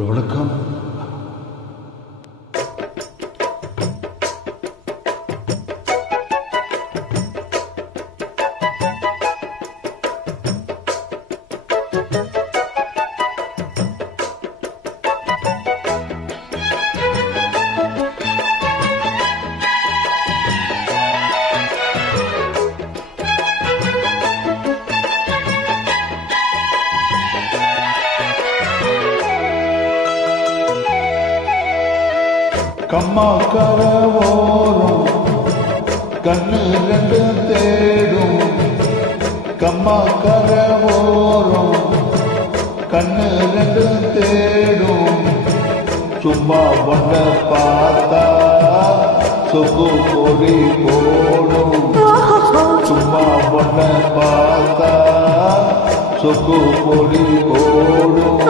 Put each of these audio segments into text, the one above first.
வணக்கம். கம்மா கரவோரம் கண்ணு ரெண்டு தேடும், கம்மா கரவோரம் கண்ணு ரெண்டு தேடும். சும்மா ஒன்ன பார்த்தா சொக்கு பொடி போடும், சும்மா ஒன்ன பார்த்தா சொக்கு பொடி போடும்.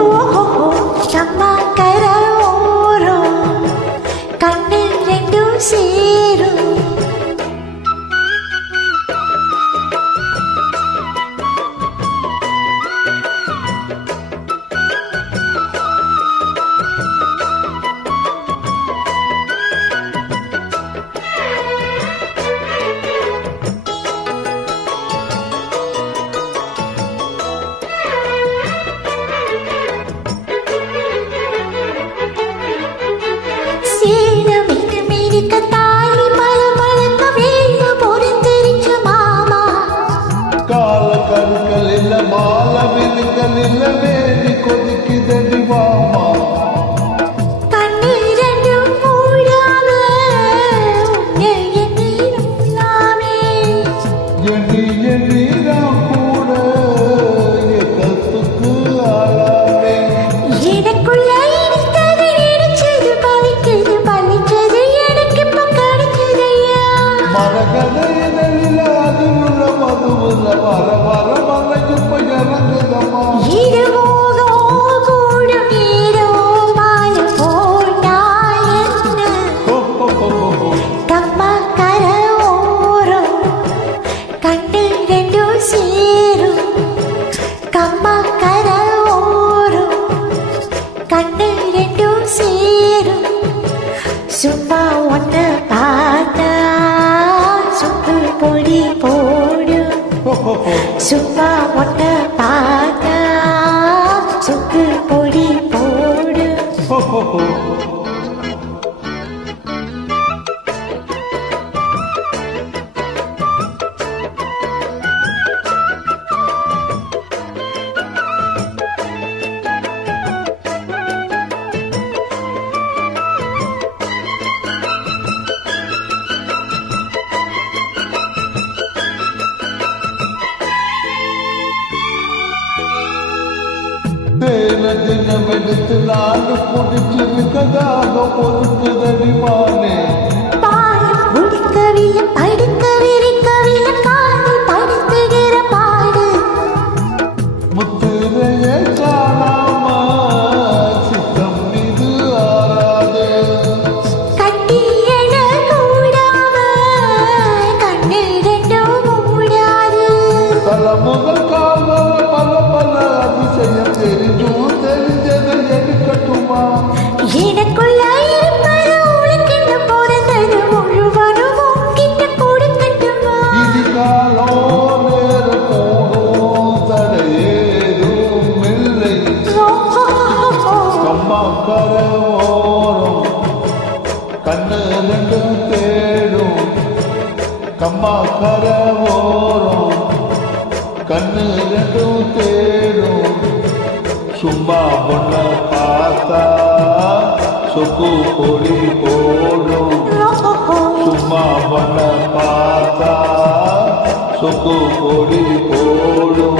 கருக்கள் இல்ல மால விழுங்கள் இல்ல வேதி கொதிக்குதடி வாமா. எண்ணி எண்ணிதான் கூட கத்துக்கு ஆளானே. எனக்குள்ள இனித்தது நினைச்சது பலிச்சது பலிச்சது எனக்கு இப்ப கிடைச்சதையா. மரகதையில அது உள்ள மதுவுல வர வர மலைக்கு போய் இறங்குதம்மா. சும்மா ஒன்ன பார்த்தா சுப்பு பொடி போடும், சும்மா ஒன்ன பார்த்தா சுப்பு பொடி போடும். தினம் எடுத்து நான் குடிச்சிருக்கதாக பொறுக்குதடி மானே. உடிக்கவில்லை படுக்கவிருக்கவில்லை காதில் படுத்துகிற பாடு. முத்திரையை காணாம சித்தம் மீது ஆறாதே. கட்டியட கூடாம கண்ணு ரெண்டும் மூடாது. தலைமுதல் காலம் பல பல அதிசயம் தெரிஞ்சும் தெரிஞ்சதை எடுக்கட்டுமா. எனக்குள்ள இருப்பது உனக்கென்று பிறந்தது முழுவதும் உன்கிட்ட கொடுக்கட்டுமா. இதிகாலம் நேரம் போடும் தடையேதும் இல்லை. கம்மா கரவோரம் கண்ணு ரெண்டும் தேடும், கம்மா கரவோரம் கண்ணு ரெண்டும் தேடும். சும்மா பொண்ண பார்த்தா சொக்கு பொடி போடும், சும்மா பொண்ண பார்த்தா சொக்கு பொடி போடும்.